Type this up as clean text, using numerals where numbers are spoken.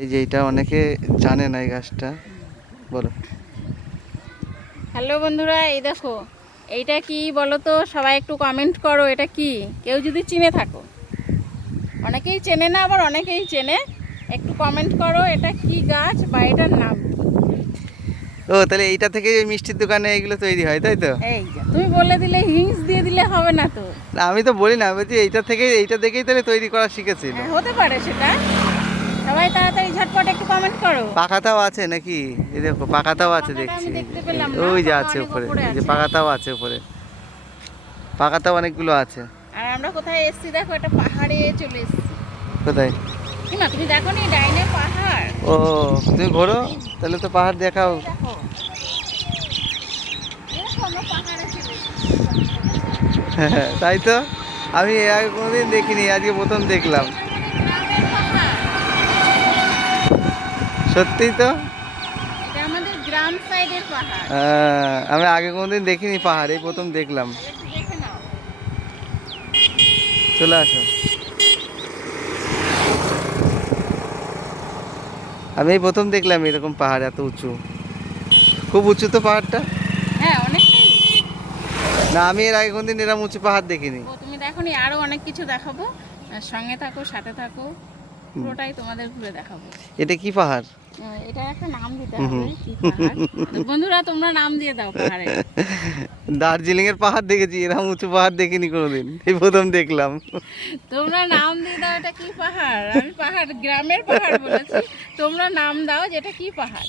এই যে এটা অনেকে জানে না এই গাছটা, বলো। হ্যালো বন্ধুরা, এই দেখো এইটা কি বলো তো, সবাই একটু কমেন্ট করো এটা কি, কেউ যদি চিনে থাকো। অনেকেই চেনে না, আবার অনেকেই চেনে। একটু কমেন্ট করো এটা কি গাছ বা এটার নাম কি। ও তাহলে এইটা থেকে ওই মিষ্টির দোকানে এগুলো তৈরি হয়, তাই তো? এই যে তুমি বলে দিলে, হিংস দিয়ে দিলে হবে না তো। না, আমি তো বলি না, আমি বলছি এইটা থেকে, এইটা দেখেই তাহলে তৈরি করা শিখেছিল। হ্যাঁ, হতে পারে সেটা। সবাই তাড়াতাড়ি ঝটপট একটু কমেন্ট করো। পাকাতাও আছে নাকি? এই দেখো পাকাতাও আছে পাকাটা দেখছি। আমি দেখতে পেলাম না, ওই যে পাকা আছে অনেক উপরে, উপরে এই যে আছে। পাকাতাও আছে উপরে, পাকাতাও অনেকগুলো আছে। আর আমরা কোথায় এসেছি দেখো, এটা পাহাড়ে চলে এসেছি। কোথায়? কি মা, তুমি দেখো নি ডাইনে পাহাড়? ও তুমি ঘোরো, তাহলে তো পাহাড় দেখাও। এই দেখো, দেখো আমরা পাহাড়ে চলে এসেছি। হ্যাঁ, তাই তো। আমি এর আগে কোনোদিন দেখিনি, আজকে প্রথম দেখলাম। এটা আমাদের গ্রামের পাহাড়। সত্যিই তো। এটা আমাদের গ্রাম সাইডের পাহাড়। আমি আগে কোনোদিন দেখিনি পাহাড়, এই প্রথম দেখলাম। একটু দেখে নাও। চলে আসো। আমি এই প্রথম দেখলাম এরকম পাহাড় এত উঁচু। খুব উঁচু তো পাহাড়টা। হ্যাঁ, অনেকটাই। না, আমি এর আগে কোনোদিন এরকম উঁচু পাহাড় দেখিনি। ও তুমি দেখোনি, আরো অনেক কিছু দেখাবো। সঙ্গে থাকো, সাথে থাকো, পুরোটাই তোমাদের ঘুরে দেখাবো। এটা কি পাহাড়? এটার একটা নাম দিতে হবে, কি পাহাড়। তো বন্ধুরা তোমরা নাম দিয়ে দাও পাহাড়ের। দার্জিলিং এর পাহাড় দেখেছি, এরকম উঁচু পাহাড় দেখিনি কোনোদিন, এই প্রথম দেখলাম। তোমরা নাম দিয়ে দাও এটা কি পাহাড়। আমি পাহাড়, গ্রামের পাহাড় বলেছি, তোমরা নাম দাও যেটা কি পাহাড়।